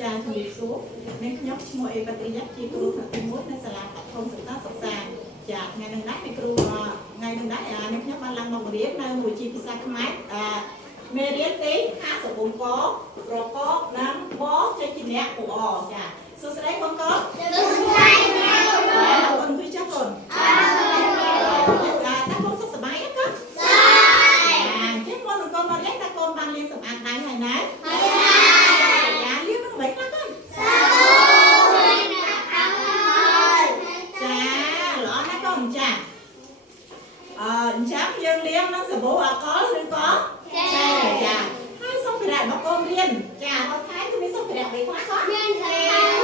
ចាជំរាបសួរនេះខ្ញុំឈ្មោះអេប៉ាត្រីយ៉ាជាគ្រូថ្នាក់ទី1នៅសាលាបឋមសិក្សាចាថ្ងៃនេះដែរពីគ្រូថ្ងៃនេះដែរនេះខ្ញុំបានឡើងមករៀននៅវិជ្ជាភាសាខ្មែរមេរៀនទី54កប្រកបនិងបចេញជាអ្នកឧអចាសួស្តីបងកូនសួស្តីអ្នកអូនគួយចាស់កូនតាកូនសុខសប្បាយទេកូនសប្បាយអញ្ចឹងមុននឹងកូនមកលេងតាកូនបានរៀនសម្អាតដៃហើយណាចារៀននឹងមិនខ្លះកូនចាល្អណាស់កូនចាអញ្ចឹងយើងលាងនឹងសាប៊ូអាល់កុលឬក៏ចាហើយសម្ភារៈរបស់កូនរៀនចាអត់ខែគឺមានសម្ភារៈអ្វីខ្លះកូនមាន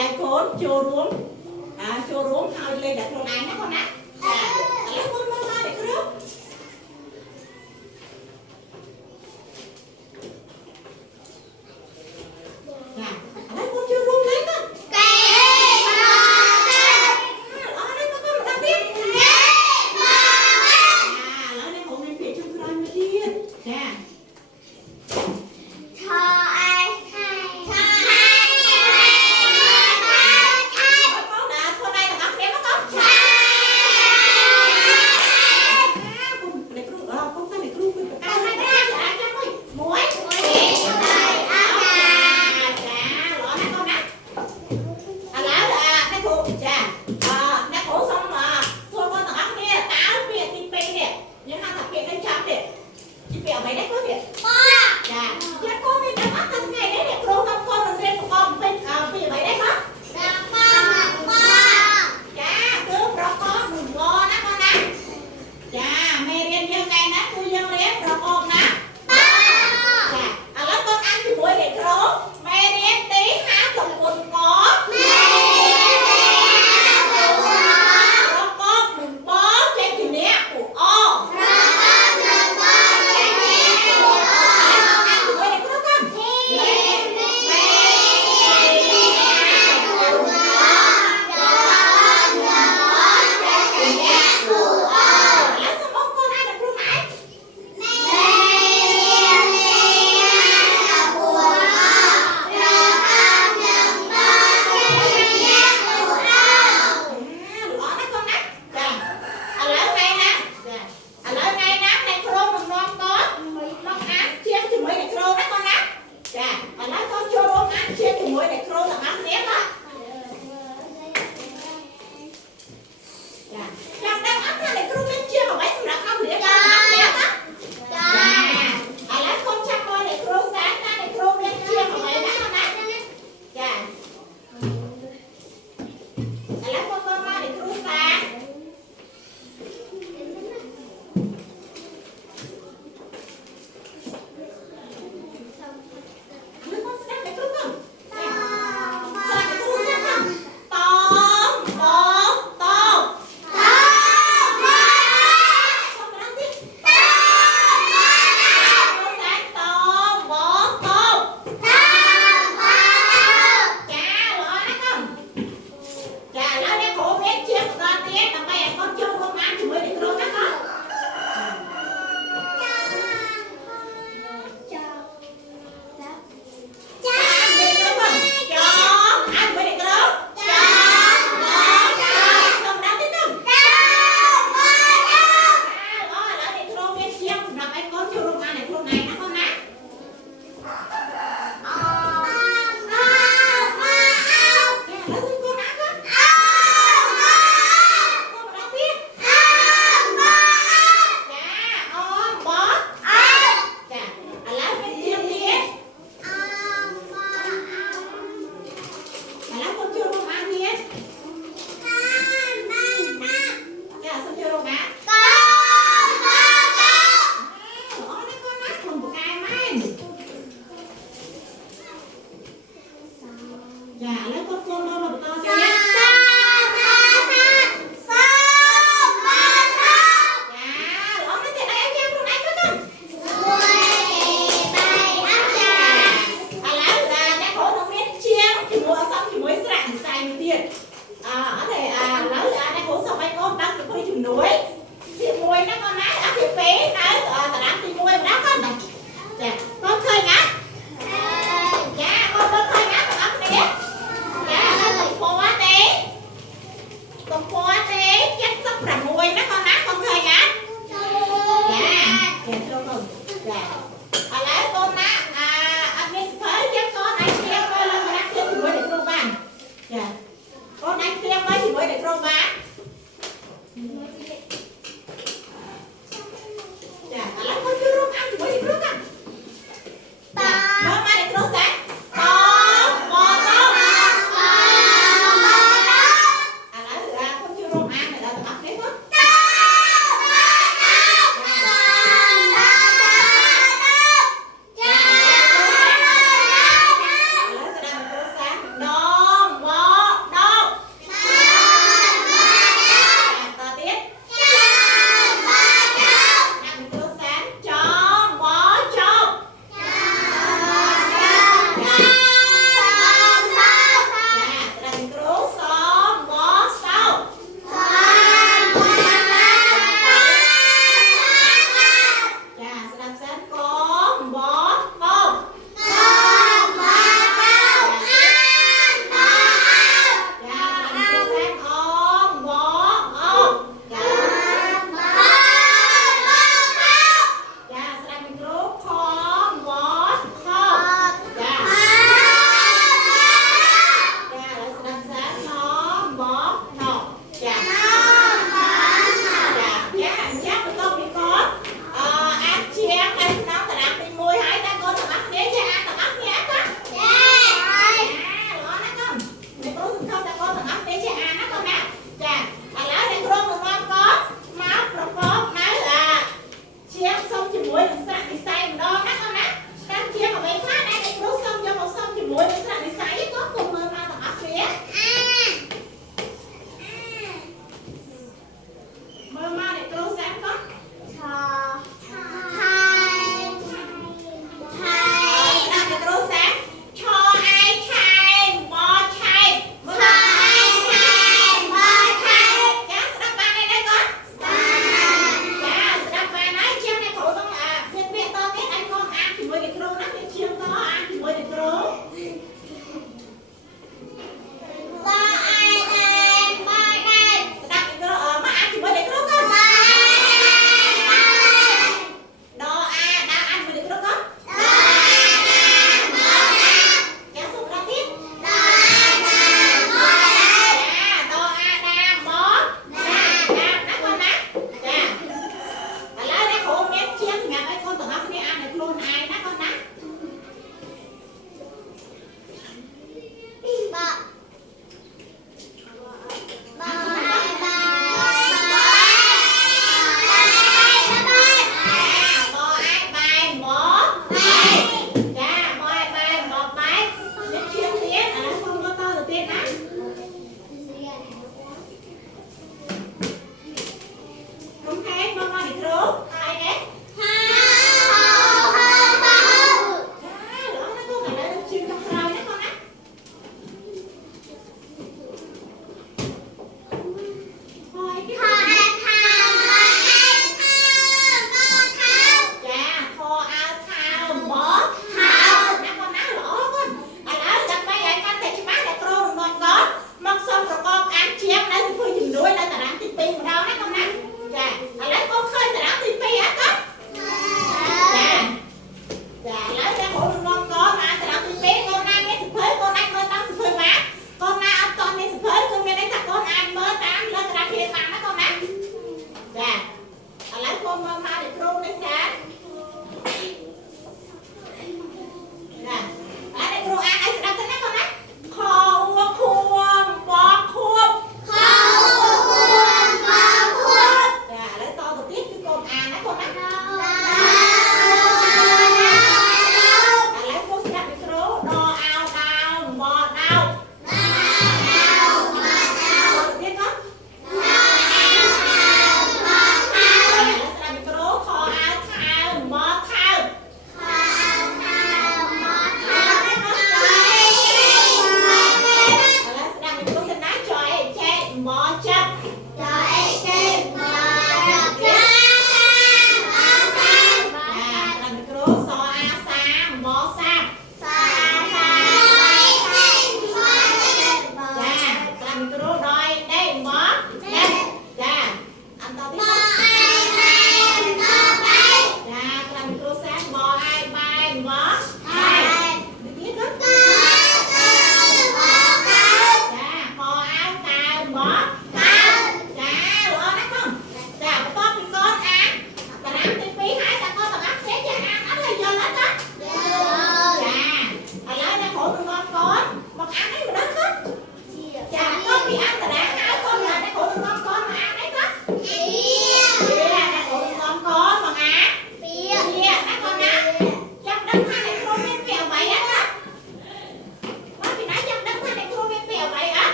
ដៃកូនចូលរួមឲ្យលេខដល់ខ្លួនឯងណាកូនណាចាឥឡូវកូនមកអ្នកគ្រូចាឥឡូវកូនចូលរួមលេខកូនកែអរនេះកូនមកដល់ទៀតកែមកឥឡូវនេះកូនមានពាក្យចុងក្រោយមួយទៀតចា ក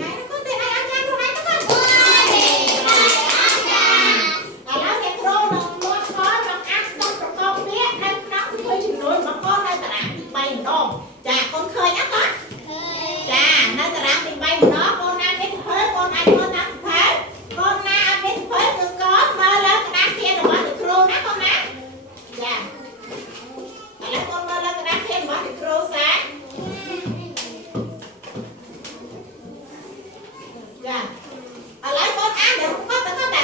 ngày nó có thể ai ăn chay trong này các conแล้วเนี่ยโครนล้วนก้อนน้องอักต้องประกอบเนี้ยในน้องเคยชิมด้วยบางก้อนในตลาดใบหนองจากคนเคยนะก้อนจ้าในตลาดใบหนองก้อนน้ำเป็นเพิ่มก้อนอันก้อนน้ำเพิ่มก้อนน้ำเป็นเพิ่มคือก้อนมาแล้วกระดาษเทียนออกมาถึงโครนะก้อนนะจ้าแล้วก้อนมาแล้วกระดาษเทียนมาถึงโครแสนจ้าอะไรก้อนเดี๋ยวก้อนแต่ก้อนแต่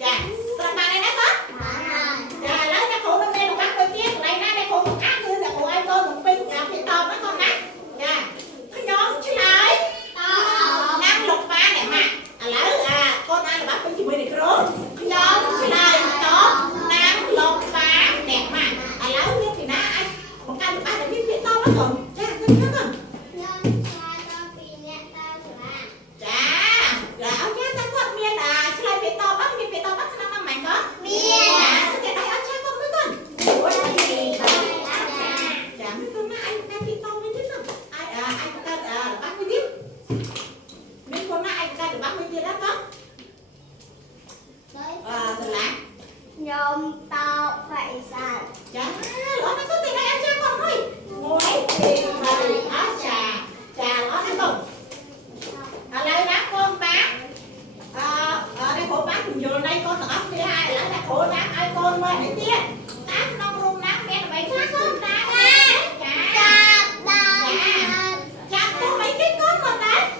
ច nhôm to phải sạch dạ lỡ nó có tiền này ăn cho con thôi ngồi tiền bày áo trà lỡ nó không ở đây bác con bác ở đây cô bác nhiều đây con ở thứ hai là cô bác ai con mà đấy kia bác nông rung nắng mẹ mày khác con ta chặt con mấy cái con mà đấy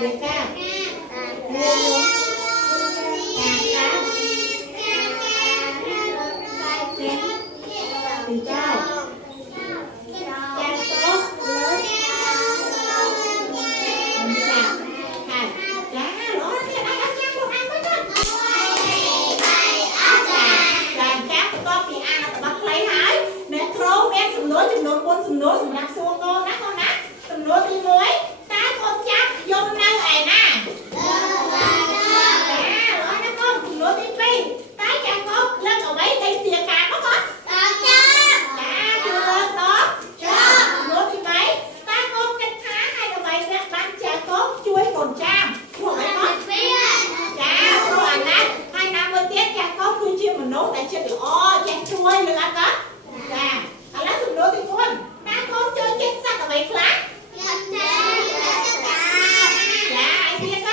Liệt ca. Liệt luôn. Cá. Thì trao. Cha tốt lớn. Mình chặt. Hạt. Cá lỗ nó kia đây ăn nha một ăn với con. Chà cá của con thì ăn là bắt lấy hái. Nè throw men sầm nối chùm nối quân sầm nối sầm nạp xua con ná. Sầm nối đi muối. Ta con chắc dùng năng ải nè. Lúa đi phi, tái chàng con lên ở mấy đây tiền cả có con. Dạ, chưa lên đó. Lúa đi mấy, ta con cách khá hay là mấy ra bán chàng con chuối còn trăm. Của mấy con. Dạ, rồi anh á, 2 năm mới tiết chàng con cứ chia mình nấu tại chưa được chàng chuối được ăn đó. Dạ, anh lá dùng lúa đi con. Ta con chơi chết sắc ở mấy class. Dạ, anh biết đó.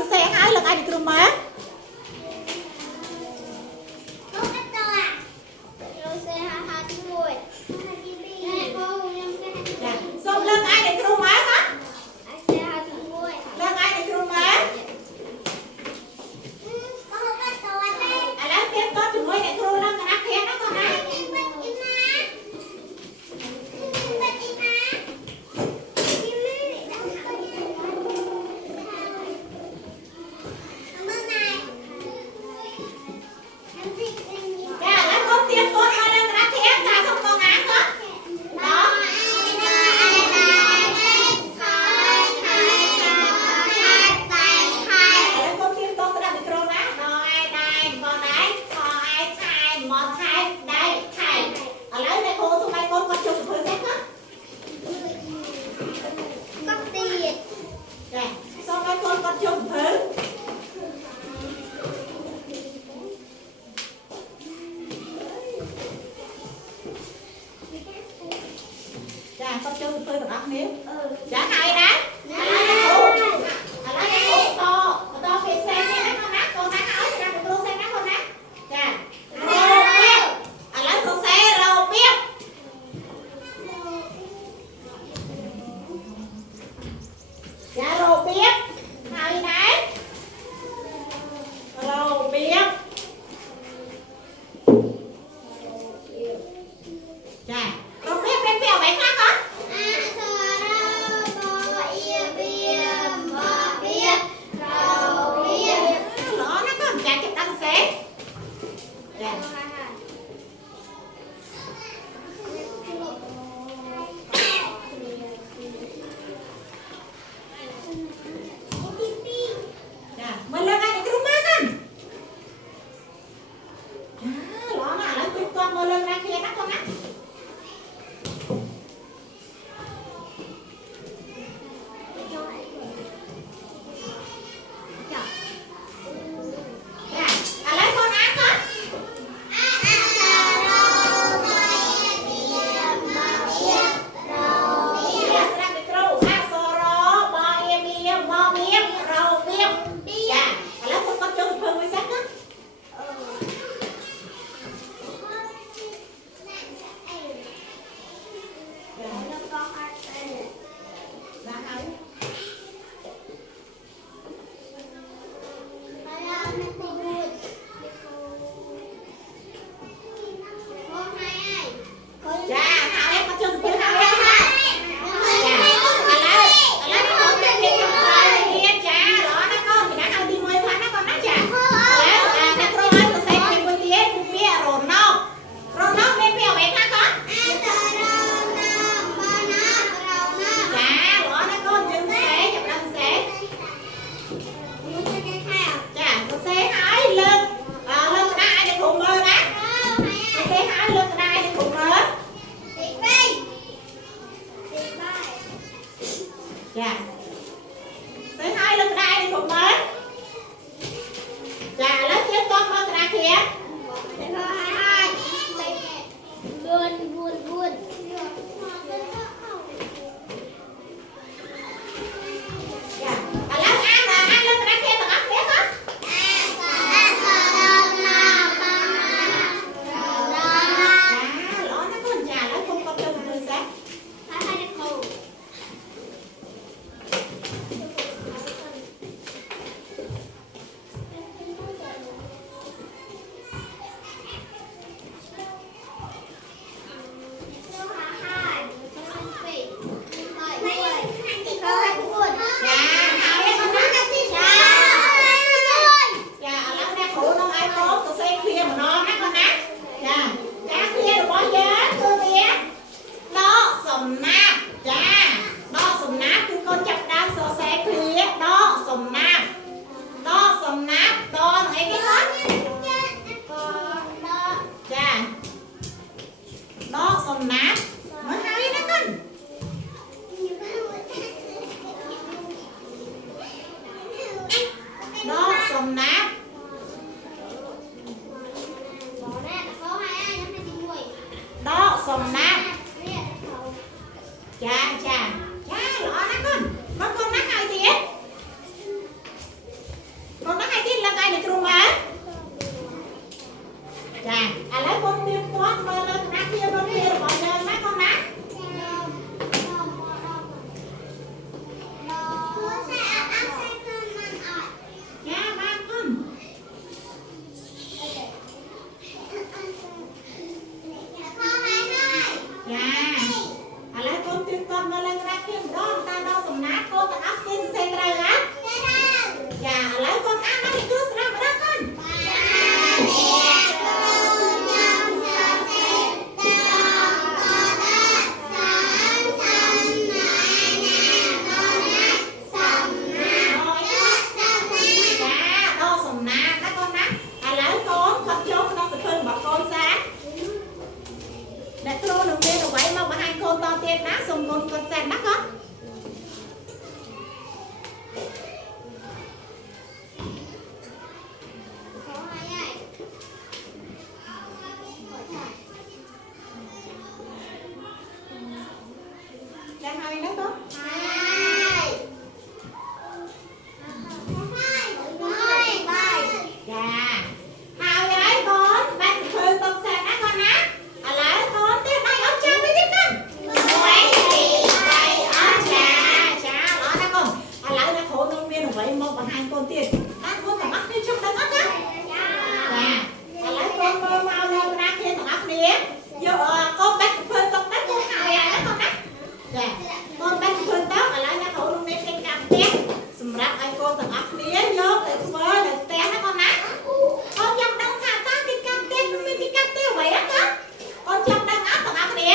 រសេហើយលោកអាចគ្រូមើល សូមលើកអាយឲ្យគ្រូមើលណាលើកអាយឲ្យគ្រូមើលឥឡូវទៀតតជាមួយអ្នកគ្រូនៅគណៈធានណាកូនណាចាហើយណាឥឡូវអ្នកគ្រូតភាសានេះណាកូនណាកូនណាឲ្យសម្រាប់គ្រូសេណាកូនណាចារោពាបឥឡូវសរសេររោពាបចារោពាបហើយណារោពាបចារោពាបเป็นเปรี้ยวไหมคะก่อน អ្វីមកបង្ហាញកូនទៀតតាកូនទាំងអស់គ្នាចង់ដឹងអត់ចាឥឡូវកូនមើលមកនៅកណ្ដាលគ្នាទាំងអស់គ្នាយកកូនបែកធ្វើតុកទៅកូនហើយណាកូនណាចាកូនបែកធ្វើតុកឥឡូវអ្នកគ្រូលោកអ្នកគេកាប់ផ្ទះសម្រាប់ឲ្យកូនទាំងអស់គ្នាយកទៅធ្វើនៅផ្ទះណាកូនណាកូនចង់ដឹងថាតើគេកាប់ផ្ទះនោះមានគេកាប់ផ្ទះអ្វីណាកូនចង់ដឹងអត់ទាំងអស់គ្នា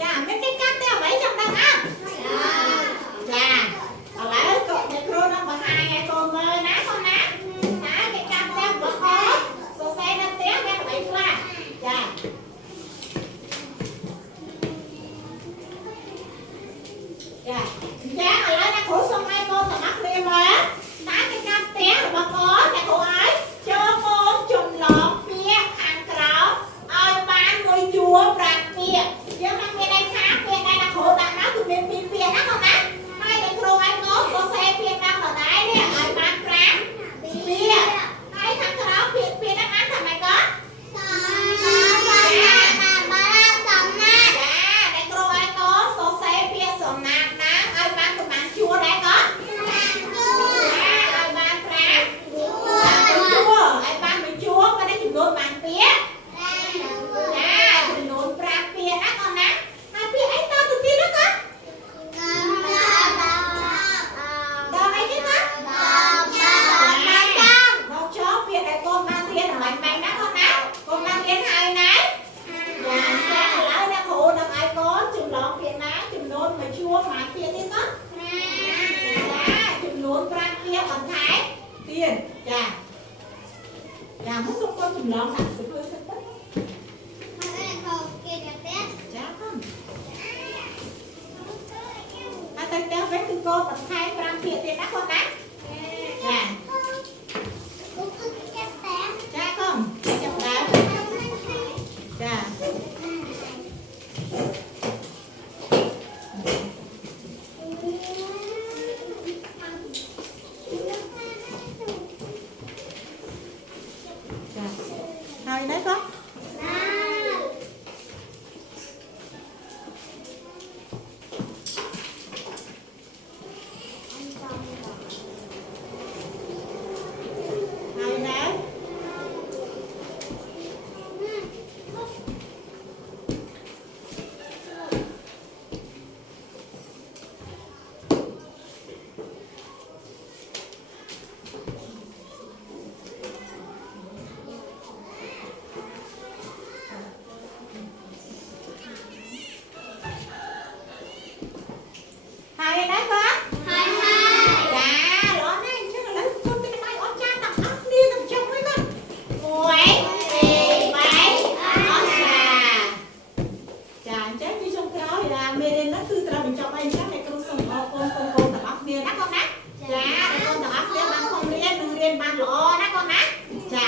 ចាមានគេកាប់ផ្ទះអ្វីចង់ដឹងអត់ចាឥឡូវកូនអ្នកគ្រូនឹងបង្ហាញឲ្យកូនមើលណាកូនណាថាគេកាប់ផ្ទះរបស់កូនសរសេរនៅផ្ទះមានអ្វីខ្លះចាចាអញ្ចឹងឥឡូវអ្នកគ្រូសូមឲ្យកូនទាំងអស់គ្នាមើលតើគេកាប់ផ្ទះរបស់កូនអ្នកគ្រូឲ្យចូលកូនចម្លងពាក្យខាងក្រោមឲ្យបានមួយជួរ5ពាក្យយើងនឹងមានន័យថាពាក្យដែលអ្នកគ្រូដាក់មកគឺមាន2ពាក្យណាកូនណាហើយអ្នកគ្រូឲ្យកូនសរសេរពាក្យតាមដដែលនេះឲ្យបាន5ពាក្យហើយខាងក្រោមពាក្យហ្នឹងអានថាម៉េចកូនអ្នកគ្រូឲ្យកូនសរសេរពាក្យសំណាបណាឲ្យបានប្រមាណជួរដែរកូនឲ្យបាន5ជួរឲ្យបានមួយជួរក៏ได้ចំនួនបានពាក្យចំនួន5ពាក្យណាកូនណាហើយពាក្យអីតទៅទៀតណាកូនដល់អីទៀតណាដល់ចោលពាក្យដែលកូនបានរៀនអំបញ្ញណាកូនណាកូនបានរៀនហើយណាចាឥឡូវអ្នកគ្រូនឹងឲ្យកូនចម្លងពាក្យណាចំនួនមួយជួរប៉ុន្មានពាក្យទៀតកូនចំនួន5ពាក្យបន្ថែមទៀតចាមកសុំកូនចម្លងដាក់ទៅទៅចាកូនហើទៅផ្ទះវិញគឺកូនបន្ថែម5ពាក្យទៀតណាកូនណាចាកូនចាប់ដើមចាហើយនេះកូនហើយណាហើយណាកូនចាល្អណាស់អញ្ចឹងឥឡូវកូនមានដៃអត់ចាទាំងអស់គ្នាទៅចុះវិញកូន1 2 3អត់ចាអញ្ចឹងពីចុងក្រោយមេរៀនហ្នឹងគឺត្រូវបញ្ចប់ហើយអញ្ចឹងអ្នកគ្រូសូមអរគុណកូនទាំងអស់គ្នាណាកូនណាចាកូនទាំងអស់គ្នាបានខំរៀននិងរៀនបានល្អណាកូនណាចា